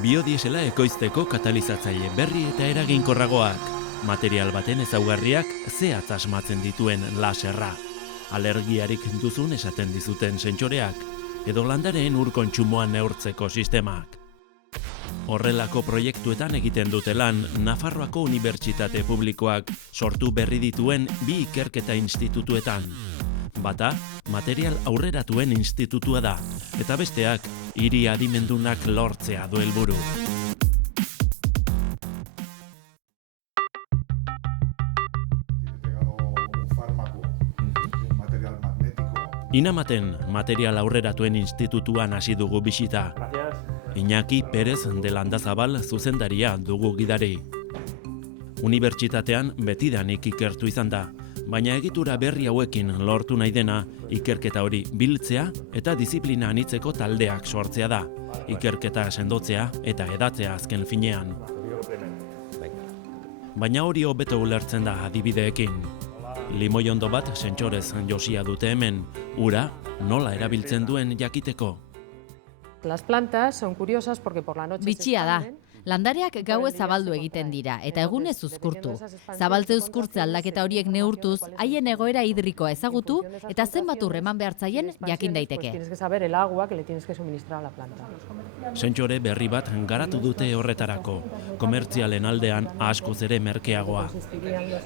Biodiesela ekoizteko katalizatzaile berri eta eraginkorragoak. Material baten ezaugarriak zehatz asmatzen dituen laserra. Alergiarik duzun esaten dizuten sentsoreak, edo landareen ur kontsumoa neurtzeko sistemak. Horrelako proiektuetan egiten dute lan Nafarroako Unibertsitate Publikoak sortu berri dituen bi ikerketa institutuetan. Bata, material aurreratuen institutua da, eta besteak, hiri adimendunak lortzea du helburu. Inamaten material aurreratuen institutuan hasi dugu bisita. Iñaki Pérez de Landazabal zuzendaria dugu gidari. Unibertsitatean betidanik ikertu izan da, baina egitura berri hauekin lortu nahi dena ikerketa hori biltzea eta disiplina anitzeko taldeak sortzea da. Ikerketa sendotzea eta hedatzea azken finean. Baina hori hobeto ulertzen da adibideekin. Limoiondo bat sentsorez josia dute hemen, ura nola erabiltzen duen jakiteko. Las plantas son curiosas porque por la noche Bitxia da. Landareak gauez zabaldu egiten dira eta egunez uzkurtu. Zabaltze uzkurtze aldaketa horiek neurtuz, haien egoera hidrikoa ezagutu eta zenbat ur eman behartzaien jakin daiteke. Tienes que saber el agua que le tienes que suministrar a la planta. Sentsore berri bat garatu dute horretarako, komertzialen aldean askoz ere merkeagoa.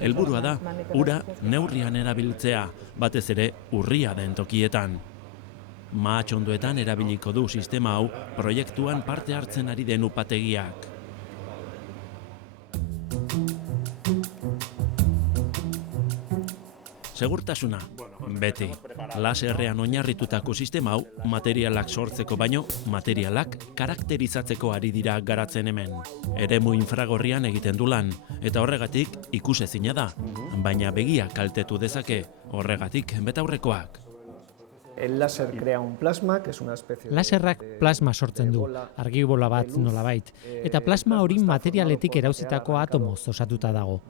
Helburua da, ura neurrian erabiltzea, batez ere urria den tokietan. Mahatxondoetan erabiliko du sistema hau proiektuan parte hartzen ari den upategiak. Segurtasuna, beti. Laserrean oinarritutako sistema hau materialak sortzeko baino, materialak karakterizatzeko ari dira garatzen hemen. Eremu infragorrian egiten du lan, eta horregatik ikusezina da, baina begia kaltetu dezake, horregatik betaurrekoak. El láser crea un plasma, que es una especie de... Laserrak plasma sortzen du, argibola bat nolabait, eta plasma hori materialetik erauzitako atomoz osatuta dago.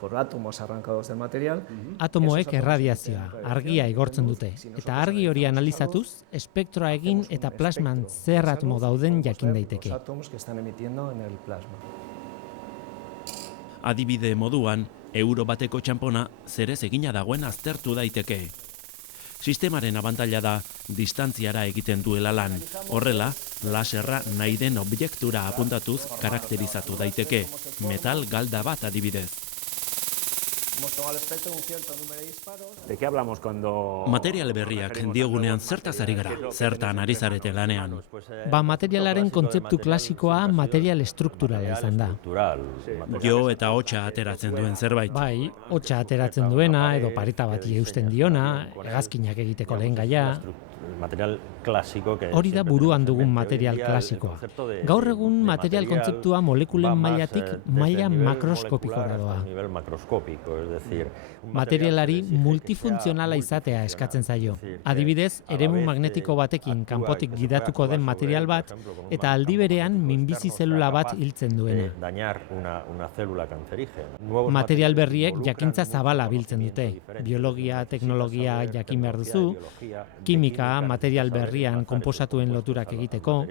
Por átomos arrancados del material. Atomoek erradiazioa, argia igortzen dute, eta argi hori analizatuz, espektroa egin eta plasman zer atomo dauden jakin daiteke. Los átomos que están emitiendo en el plasma. Adibide moduan, euro bateko txanpona zerez egina dagoen aztertu daiteke. Sistemaren abantaila da distantziara egiten duela lan. Horrela, laserra nahi den objektura apuntatuz karakterizatu daiteke. Metal galda bat adibidez. ¿De qué hablamos cuando... Material berriak diogunean zertaz ari gara, zertan ari zarete lanean. Materialaren kontzeptu klasikoa material estrukturala izan da. Jo eta hotsa ateratzen duen zerbait. Bai, hotsa ateratzen duena edo pareta bati eusten diona, hegazkinak egiteko lehengaia. Material clásico que hori da buruan dugun material klasikoa. Gaur egun material kontzeptua molekulen mailatik maila makroskopikora doa. Materialari multifuntzionala izatea eskatzen zaio. Adibidez, eremu magnetiko batekin kanpotik gidatuko den material bat eta aldi berean minbizi zelula bat hiltzen duena. Material berriek jakintza zabala biltzen dute. Biologia, teknologia jakin behar duzu, kimika, material berrian konposatuen loturak egiteko.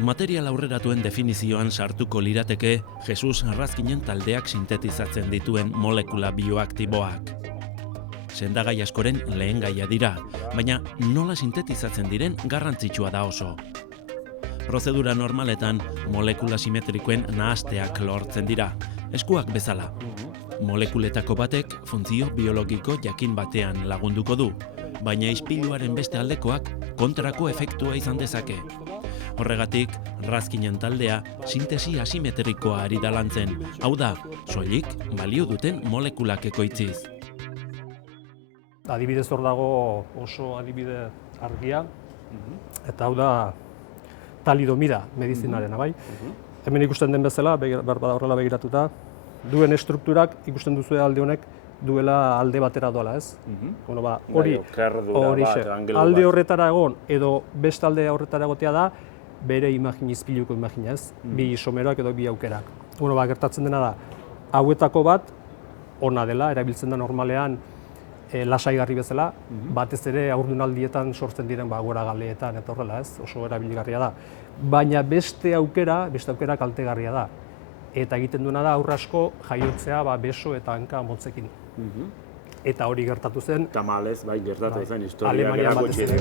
Material aurreratuen definizioan sartuko lirateke Jesus Razkinen taldeak sintetizatzen dituen molekula bioaktiboak. Sendagai askoren lehen gaia dira, baina nola sintetizatzen diren garrantzitsua da oso. Prozedura normaletan molekula simetrikoen nahasteak lortzen dira, eskuak bezala. Molekuletako batek funtzio biologiko jakin batean lagunduko du, baina ispiluaren beste aldekoak kontrako efektua izan dezake. Horregatik, Razkinen taldea sintesi asimetrikoa ari da lantzen, hau da, soilik balio duten molekulak ekoitziz. Adibidez hor dago oso adibide argia, eta hau da talidomida medizinarena, bai? Hemen ikusten den bezala, horrela begiratuta, duen estrukturak ikusten duzu alde honek duela alde batera doala, ez? Hori alde horretara egon edo beste alde horretara egotea da bere izpiluko imagina, ez? Bi isomeroak edo bi aukerak. Gertatzen dena da, hauetako bat ona dela, erabiltzen da normalean lasaigarri bezala, batez ere haurdunaldietan sortzen diren gora galeetan eta horrela, ez, oso erabilgarria da. Baina beste aukera kaltegarria da. Eta egiten duena da aurre asko jaiotzea beso eta hanka motzekin. Eta hori gertatu zen. Tamalez, bai, gertatu izan historia. Alemanian batez ere.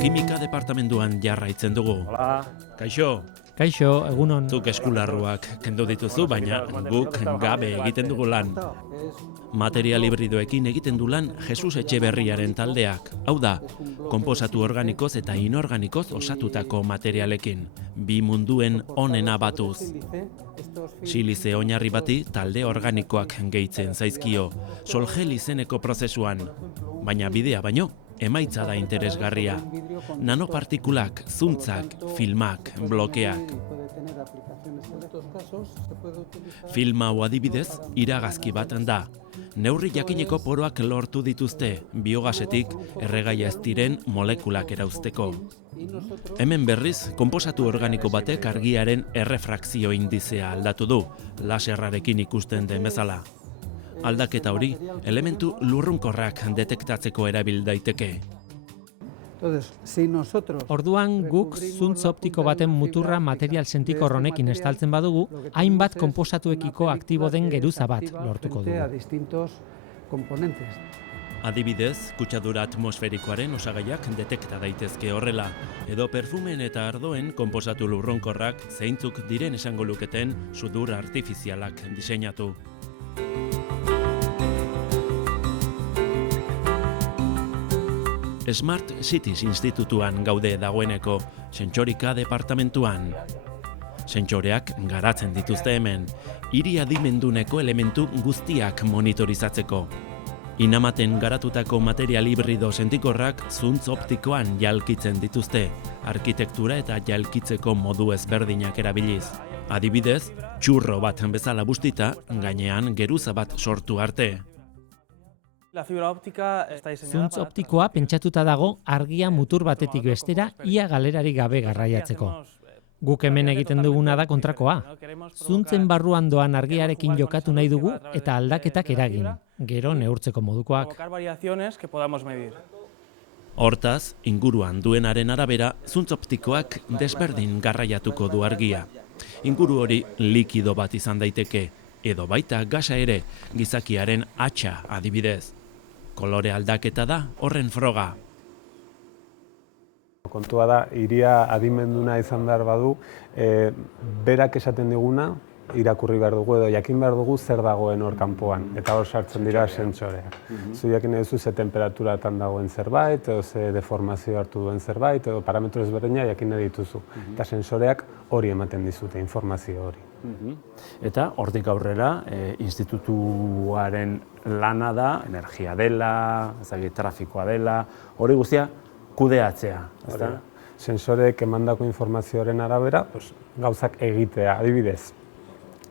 Kimika departamentuan jarraitzen dugu. Hola. Kaixo, Kaixo, egunon. zuk eskularruak kendu dituzu, baina guk gabe egiten dugu lan. Material hibridoekin egiten du lan Jesus Etxeberriaren taldeak. Hau da, konposatu organikoz eta inorganikoz osatutako materialekin. Bi munduen onena batuz. Silize oinarri bati talde organikoak gehitzen zaizkio, solgel izeneko prozesuan. Baina bidea baino, emaitza da interesgarria. Nanopartikulak, zuntzak, filmak, blokeak. Filma hau adibidez, iragazki bat da. Neurri jakineko poroak lortu dituzte, biogasetik erregaia ez diren molekulak erauzteko. Hemen berriz, konposatu organiko batek argiaren errefrakzio indizea aldatu du, laserrarekin ikusten den bezala. Aldaketa hori, elementu lurrunkorrak detektatzeko erabil daiteke. Orduan guk zuntz optiko baten muturra material sentikor honekin estaltzen badugu, hainbat konposatuekiko aktibo den geruza bat lortuko dugu. Adibidez, kutsadura atmosferikoaren osagaiak detekta daitezke horrela, edo perfumen eta ardoen konposatu lurrunkorrak zeintzuk diren esango luketen sudur artifizialak diseinatu. Smart Cities Institutuan gaude dagoeneko, Sentsorika departamentuan. Sentsoreak garatzen dituzte hemen, hiri adimenduneko elementu guztiak monitorizatzeko. Inamaten garatutako material hibrido sentikorrak zuntz optikoan jalkitzen dituzte, arkitektura eta jalkitzeko modu ezberdinak erabiliz. Adibidez, txurro bat bezala bustita, gainean geruza bat sortu arte. Zuntz optikoa pentsatuta dago argia mutur batetik bestera ia galerarik gabe garraiatzeko. Guk hemen egiten duguna da kontrakoa. Zuntzen barruan doan argiarekin jokatu nahi dugu eta aldaketak eragin, gero neurtzeko modukoak. Hortaz, inguruan duenaren arabera, zuntz optikoak desberdin garraiatuko du argia. Inguru hori likido bat izan daiteke, edo baita gasa ere, gizakiaren hatxa adibidez. Kolore aldaketa da horren froga. Kontua da, hiria adimenduna izan behar badu, berak esaten diguna irakurri behar dugu edo jakin behar dugu zer dagoen hor kanpoan, eta hor sartzen dira sentsoreak. Zu jakin duzu ze temperaturatan dagoen zerbait, edo ze deformazio hartu duen zerbait, edo parametro ezberdina jakin nahi dituzu. Eta sentsoreak hori ematen dizute, informazio hori. Eta hortik aurrera, institutuaren lana da, energia dela, trafikoa dela, hori guztia kudeatzea. Sensoreek emandako informazioaren arabera, gauzak egitea, adibidez.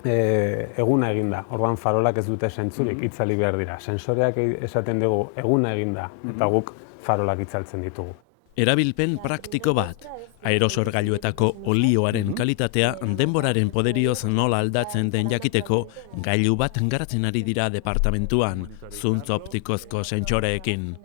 Eguna eginda, orduan farolak ez dute sentzurik, itzali behar dira. Sensoreak esaten dugu eguna eginda, eta guk farolak itzaltzen ditugu. Erabilpen praktiko bat, aerosorgailuetako olioaren kalitatea denboraren poderioz nola aldatzen den jakiteko gailu bat garatzen ari dira departamentuan, zuntz optikozko sentsoreekin.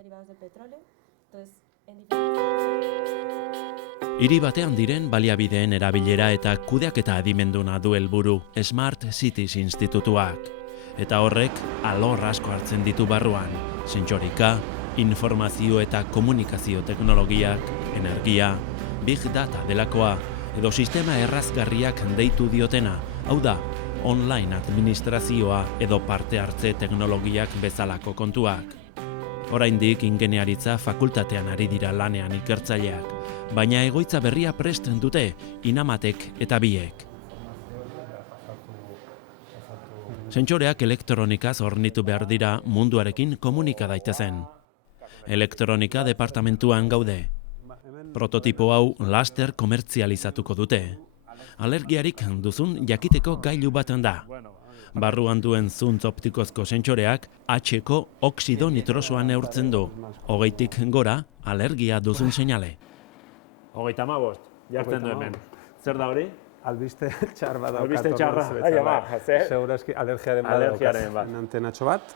Hiri batean diren baliabideen erabilera eta kudeaketa adimenduna du helburu Smart Cities Institutuak. Eta horrek alor asko hartzen ditu barruan, sentsorika, informazio eta komunikazio teknologiak, energia, big data delakoa, edo sistema errazgarriak deitu diotena, hau da, online administrazioa edo parte hartze teknologiak bezalako kontuak. Oraindik ingeniaritza fakultatean ari dira lanean ikertzaileak, baina egoitza berria prest dute Inamatek eta biek. Sentsoreak elektronikaz hornitu behar dira munduarekin komunika daitezen. Elektronika departamentuan gaude. Prototipo hau laster komertzializatuko dute. Alergiarik duzun jakiteko gailu baten da. Barruan duen zuntz optikozko sentsoreak H-ko oxido nitrosoa neurtzen du. 20tik gora alergia duzun seinale. 35, jartzen du hemen. Zer da hori? Albiste txar bat daukat. Albiste txarra, Segurazki alergiaren bat. Antenatxo bat.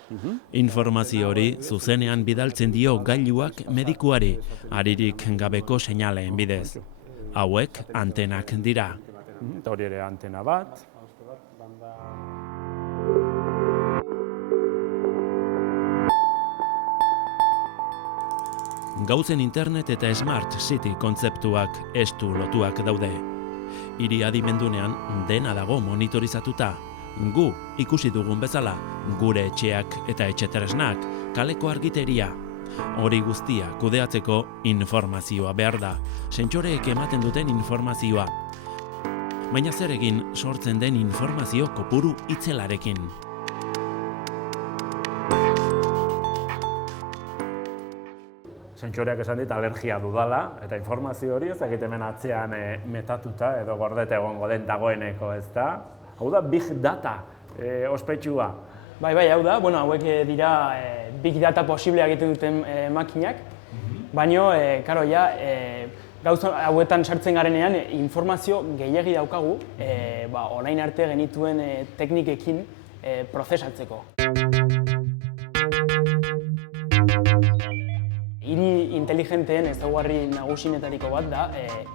Informazio hori zuzenean bidaltzen dio gailuak medikuari, aririk gabeko seinaleen bidez. Hauek antenak dira. Eta hori ere antena bat. Gauzen internet eta smart city kontzeptuak estu lotuak daude. Hiri adimendunean dena dago monitorizatuta. Gu ikusi dugun bezala, gure etxeak eta etxetresnak, kaleko argiteria. Hori guztia kudeatzeko informazioa behar da, sentsoreek ematen duten informazioa. Baina zer egin sortzen den informazio kopuru itzelarekin. Sentsoreak esan dit alergia dudala, eta informazio hori ez dakit hemen atzean metatuta edo gordeta egongo den dagoeneko, ez da? Hau da Big Data ospetsua. Bai, hau da, hauek dira Big Data posibleak egiten duten makinak, baina, gauza hauetan sartzen garenean informazio gehiegi daukagu, orain arte genituen teknikekin prozesatzeko. Hiri inteligenteen ezaugarri nagusinetariko bat da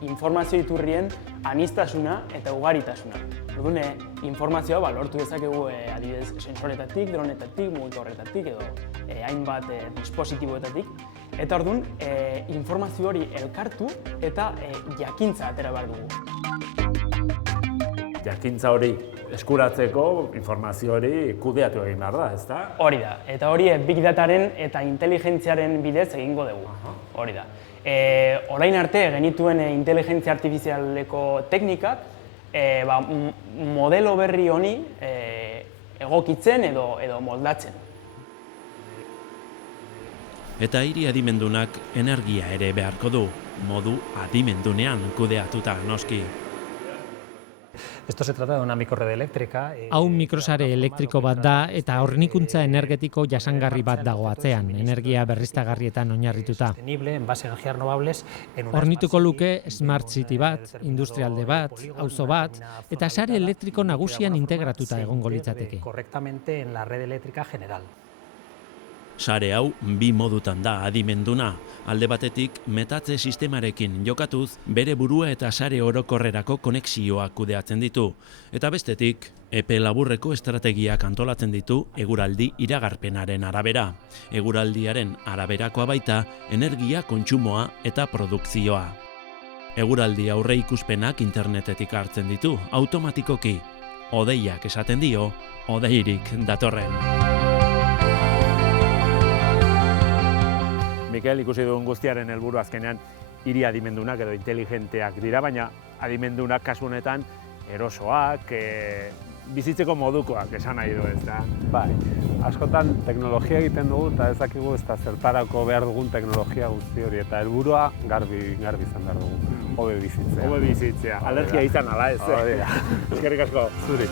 informazio iturrien aniztasuna eta ugaritasuna. Orduan, informazioa lortu dezakegu adibidez sensoretatik, dronetatik, mugikorretatik edo hainbat dispositiboetatik. Eta orduan, informazio hori elkartu eta jakintza atera behar dugu. Jakintza hori eskuratzeko informazio hori kudeatu egin behar da, ezta? Hori da, eta hori Big Dataren eta inteligentziaren bidez egingo dugu. Hori da. Orain arte genituen inteligentzia artifizialeko teknikak modelo berri honi egokitzen edo moldatzen. Eta hiri adimendunak energia ere beharko du, modu adimendunean kudeatuta noski. Esto se trata de una microred eléctrica. Hau mikrosare elektriko bat da eta hornikuntza energetiko jasangarri bat dago atzean, energia berriztagarrietan oinarrituta. Hornituko luke Smart City bat, industrialde bat, auzo bat, eta sare elektriko nagusian integratuta egongo litzateke. Correctamente en la red eléctrica general. Sare hau bi modutan da adimenduna. Alde batetik, metatze sistemarekin jokatuz, bere burua eta sare orokorrerako konexioak kudeatzen ditu. Eta bestetik, epe laburreko estrategiak antolatzen ditu eguraldi iragarpenaren arabera. Eguraldiaren araberakoa baita, energia kontsumoa eta produkzioa. Eguraldi aurreikuspenak internetetik hartzen ditu, automatikoki. Hodeiak esaten dio, hodeirik datorren. Mikel, ikusi dugun guztiaren helburu azkenean hiri adimendunak edo inteligenteak dira, baina adimendunak kasu honetan erosoak, bizitzeko modukoak esan nahi du, ez da? Bai, askotan teknologia egiten dugu eta ez dakigu ez da zertarako behar dugun teknologia guzti hori eta helburua garbi izan behar dugu, hobe bizitzea. Hobe bizitzea, alergia izan ala ez. Eskerrik asko. Zuri.